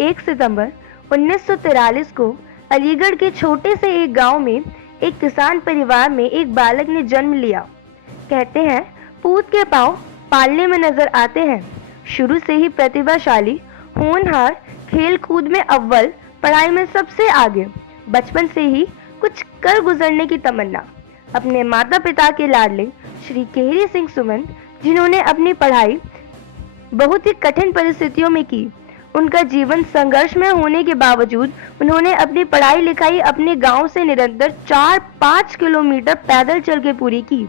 1 सितंबर 1943 को अलीगढ़ के छोटे से एक गांव में एक किसान परिवार में एक बालक ने जन्म लिया। कहते हैं पूत के पांव पालने में नजर आते हैं। शुरू से ही प्रतिभाशाली, होनहार, खेल कूद में अव्वल, पढ़ाई में सबसे आगे, बचपन से ही कुछ कर गुजरने की तमन्ना। अपने माता पिता के लाडले श्री केहरी सिंह सुमन, जिन्होंने अपनी पढ़ाई बहुत ही कठिन परिस्थितियों में की। उनका जीवन संघर्षमय होने के बावजूद उन्होंने अपनी पढ़ाई लिखाई अपने गांव से निरंतर 4-5 किलोमीटर पैदल चल के पूरी की।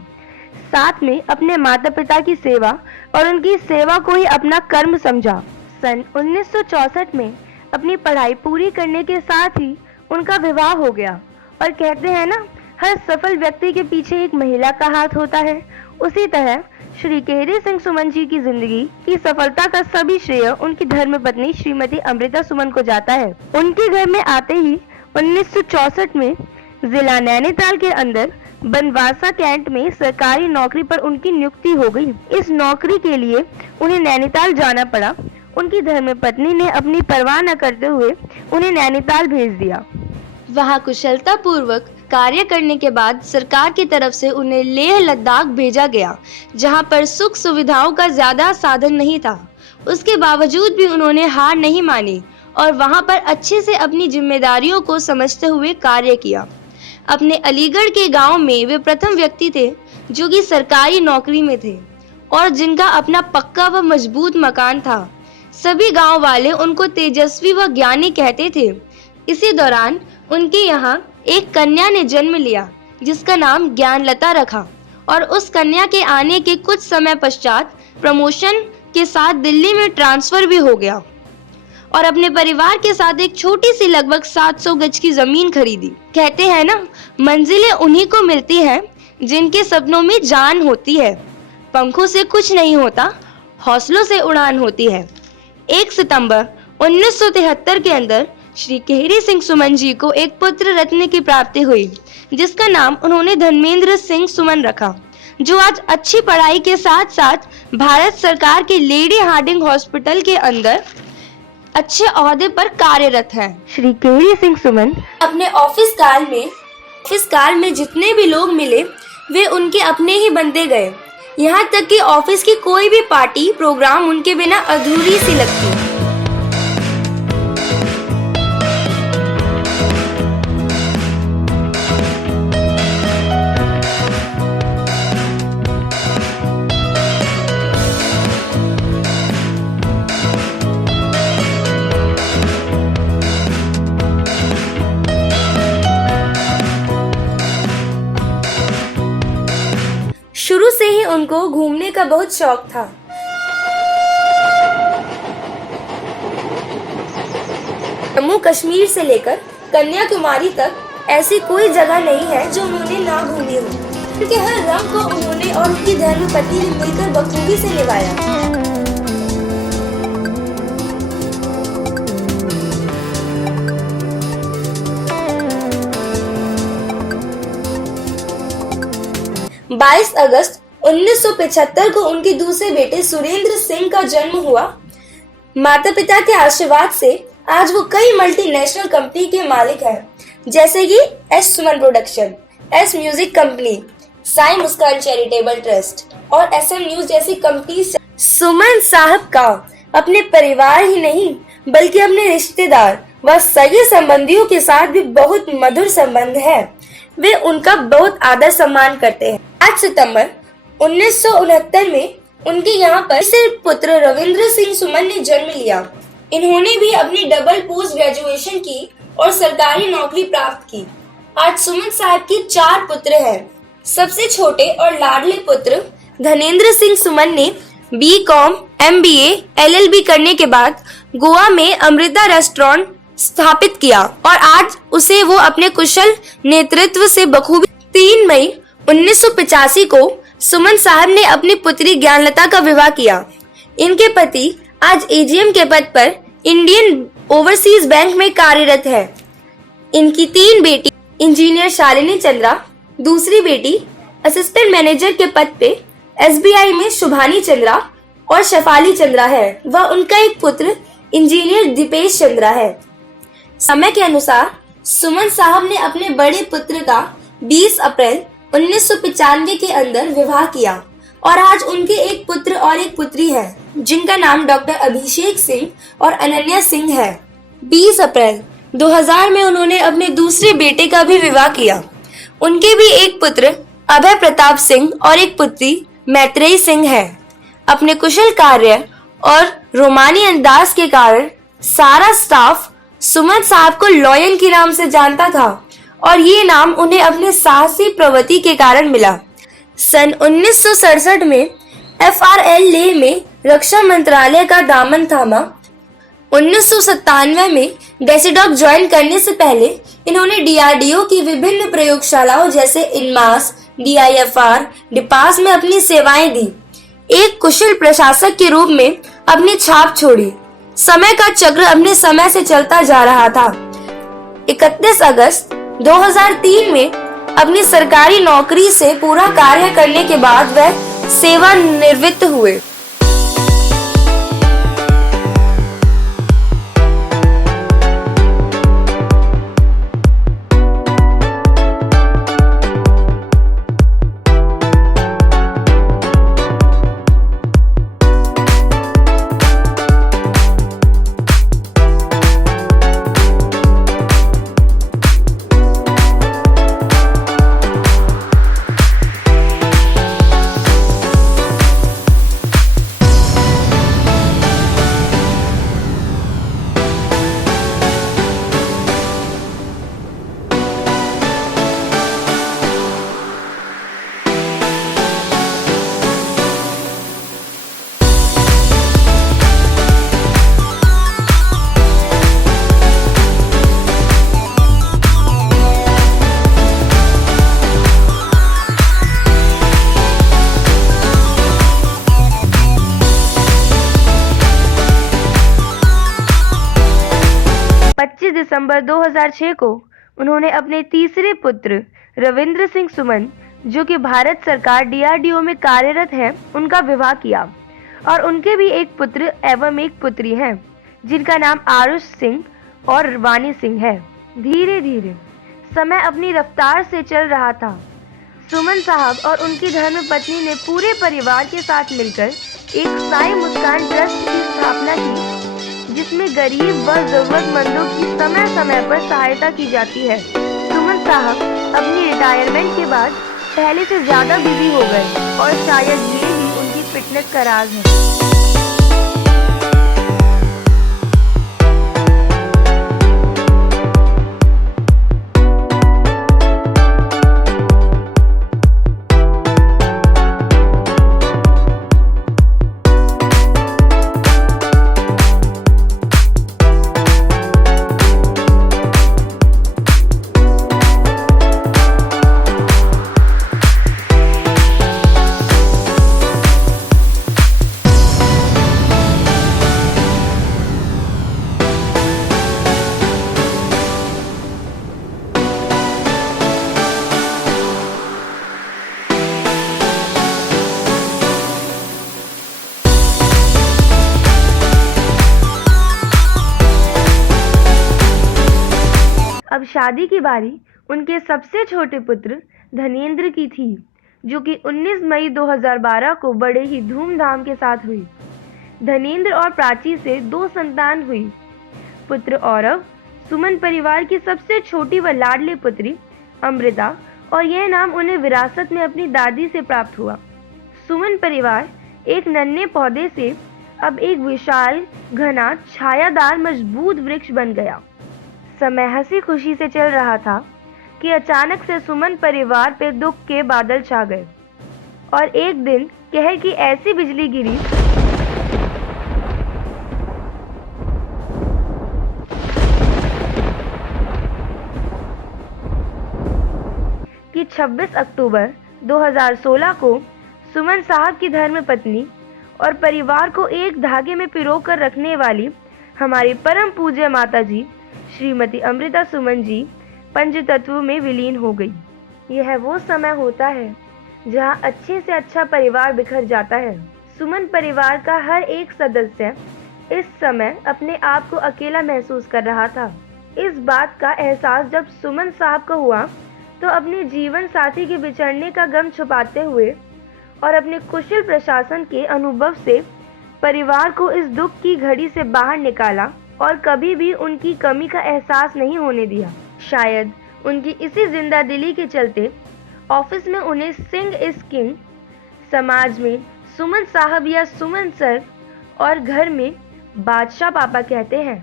साथ में अपने माता पिता की सेवा और उनकी सेवा को ही अपना कर्म समझा। सन 1964 में अपनी पढ़ाई पूरी करने के साथ ही उनका विवाह हो गया। और कहते हैं ना, हर सफल व्यक्ति के पीछे एक महिला का हाथ होता है। उसी तरह श्री केहरी सिंह सुमन जी की जिंदगी की सफलता का सभी श्रेय उनकी धर्मपत्नी श्रीमती अमृता सुमन को जाता है। उनके घर में आते ही 1964 में जिला नैनीताल के अंदर बनवासा कैंट में सरकारी नौकरी पर उनकी नियुक्ति हो गई। इस नौकरी के लिए उन्हें नैनीताल जाना पड़ा। उनकी धर्मपत्नी ने अपनी परवाह न करते हुए उन्हें नैनीताल भेज दिया। वहां कुशलता पूर्वक कार्य करने के बाद सरकार की तरफ से उन्हें लेह लद्दाख भेजा गया, जहां पर सुख सुविधाओं का ज्यादा साधन नहीं था। उसके बावजूद भी उन्होंने हार नहीं मानी और वहां पर अच्छे से अपनी जिम्मेदारियों को समझते हुए कार्य किया। अपने अलीगढ़ के गांव में वे प्रथम व्यक्ति थे जो कि सरकारी नौकरी में थे और जिनका अपना पक्का व मजबूत मकान था। सभी गांव वाले उनको तेजस्वी व ज्ञानी कहते थे। इसी दौरान उनके यहाँ एक कन्या ने जन्म लिया जिसका नाम ज्ञानलता रखा और उस कन्या के आने के कुछ समय पश्चात प्रमोशन के साथ दिल्ली में ट्रांसफर भी हो गया और अपने परिवार के साथ एक छोटी सी लगभग 700 गज की जमीन खरीदी। कहते हैं ना, मंजिलें उन्हीं को मिलती हैं जिनके सपनों में जान होती है। पंखों से कुछ नहीं होता, हौसलों से उड़ान होती है। 1 सितंबर 1973 के अंदर श्री केहरी सिंह सुमन जी को एक पुत्र रत्न की प्राप्ति हुई, जिसका नाम उन्होंने धर्मेंद्र सिंह सुमन रखा, जो आज अच्छी पढ़ाई के साथ साथ भारत सरकार के लेडी हार्डिंग हॉस्पिटल के अंदर अच्छे ओहदे पर कार्यरत हैं। श्री केहरी सिंह सुमन अपने ऑफिस काल में जितने भी लोग मिले वे उनके अपने ही बनते गए। यहाँ तक कि ऑफिस की कोई भी पार्टी प्रोग्राम उनके बिना अधूरी सी लगती। शुरू से ही उनको घूमने का बहुत शौक था। जम्मू कश्मीर से लेकर कन्याकुमारी तक ऐसी कोई जगह नहीं है जो उन्होंने ना घूमी हो। उनके हर रंग को उन्होंने और उनकी धर्मपत्नी ने मिलकर बखूबी से निभाया। 22 अगस्त 1975 को उनके दूसरे बेटे सुरेंद्र सिंह का जन्म हुआ। माता पिता के आशीर्वाद से आज वो कई मल्टीनेशनल कंपनी के मालिक हैं, जैसे कि S Suman production, S music company, Sai Muskan charitable trust और एसएम न्यूज जैसी कंपनी। सुमन साहब का अपने परिवार ही नहीं बल्कि अपने रिश्तेदार व सगे संबंधियों के साथ भी बहुत मधुर संबंध है। वे उनका बहुत आदर सम्मान करते हैं। 8 सितंबर 1969 में उनके यहाँ पर सिर्फ पुत्र रविंद्र सिंह सुमन ने जन्म लिया। इन्होंने भी अपनी डबल पोस्ट ग्रेजुएशन की और सरकारी नौकरी प्राप्त की। आज सुमन साहब की 4 पुत्र हैं। सबसे छोटे और लाडले पुत्र धनेंद्र सिंह सुमन ने B.Com, MBA, LLB करने के बाद गोवा में अमृता रेस्टोरेंट स्थापित किया और आज उसे वो अपने कुशल नेतृत्व से बखूबी। 3 मई 1985 को सुमन साहब ने अपनी पुत्री ज्ञानलता का विवाह किया। इनके पति आज AGM के पद पर इंडियन ओवरसीज बैंक में कार्यरत है। इनकी 3 बेटी इंजीनियर शालिनी चंद्रा, दूसरी बेटी असिस्टेंट मैनेजर के पद पे SBI में शुभानी चंद्रा और शफाली चंद्रा है। वह उनका एक पुत्र इंजीनियर दीपेश चंद्रा है। समय के अनुसार सुमन साहब ने अपने बड़े पुत्र का 20 अप्रैल 1995 के अंदर विवाह किया और आज उनके एक पुत्र और एक पुत्री है, जिनका नाम डॉक्टर अभिषेक सिंह और अनन्या सिंह है। 20 अप्रैल 2000 में उन्होंने अपने दूसरे बेटे का भी विवाह किया। उनके भी एक पुत्र अभय प्रताप सिंह और एक पुत्री मैत्रेयी सिंह है। अपने कुशल कार्य और रोमानी अंदाज के कारण सारा स्टाफ सुमन साहब को लॉयन के नाम से जानता था और ये नाम उन्हें अपने साहसी प्रवृत्ति के कारण मिला। सन 1967 में FRL लेह में रक्षा मंत्रालय का दामन थामा। 1997 में डेसीडॉक ज्वाइन करने से पहले इन्होंने DRDO की विभिन्न प्रयोगशालाओं जैसे इनमास, DIFR, डिपास में अपनी सेवाएं दी। एक कुशल प्रशासक के रूप में अपनी छाप छोड़ी। समय का चक्र अपने समय से चलता जा रहा था। 31 अगस्त 2003 में अपनी सरकारी नौकरी से पूरा कार्य करने के बाद वह सेवानिवृत्त हुए। दिसंबर 2006 को उन्होंने अपने तीसरे पुत्र रविंद्र सिंह सुमन, जो कि भारत सरकार DRDO में कार्यरत है, उनका विवाह किया और उनके भी एक पुत्र एवं एक पुत्री हैं, जिनका नाम आरुष सिंह और वानी सिंह है। धीरे धीरे समय अपनी रफ्तार से चल रहा था। सुमन साहब और उनकी धर्मपत्नी ने पूरे परिवार के साथ मिलकर एक साई मुस्कान ट्रस्ट की स्थापना की, जिसमें गरीब व जरूरतमंदों की समय समय पर सहायता की जाती है। सुमन साहब अपनी रिटायरमेंट के बाद पहले से ज्यादा बिजी हो गए और शायद ये ही उनकी फिटनेस का राज है। अब शादी की बारी उनके सबसे छोटे पुत्र धनेंद्र की थी, जो कि 19 मई 2012 को बड़े ही धूमधाम के साथ हुई। धनेंद्र और प्राची से 2 संतान हुई। पुत्र औरव, सुमन परिवार की सबसे छोटी व लाडली पुत्री अमृता, और यह नाम उन्हें विरासत में अपनी दादी से प्राप्त हुआ। सुमन परिवार एक नन्हे पौधे से अब एक विशाल, घना, छायादार, मजबूत वृक्ष बन गया। समय हंसी खुशी से चल रहा था कि अचानक से सुमन परिवार पे दुख के बादल छा गए और एक दिन कहर की ऐसी बिजली गिरी कि 26 अक्टूबर 2016 को सुमन साहब की धर्मपत्नी और परिवार को एक धागे में पिरो कर रखने वाली हमारी परम पूज्य माता जी श्रीमती अमृता सुमन जी पंचतत्व में विलीन हो गई। यह वो समय होता है जहां अच्छे से अच्छा परिवार बिखर जाता है। सुमन परिवार का हर एक सदस्य इस समय अपने आप को अकेला महसूस कर रहा था। इस बात का एहसास जब सुमन साहब को हुआ तो अपने जीवन साथी के बिछड़ने का गम छुपाते हुए और अपने कुशल प्रशासन के अनुभव से परिवार को इस दुख की घड़ी से बाहर निकाला और कभी भी उनकी कमी का एहसास नहीं होने दिया। शायद उनकी इसी जिंदा दिली के चलते ऑफिस में उन्हें सिंह इज किंग, समाज में सुमन साहब या सुमन सर और घर में बादशाह पापा कहते हैं।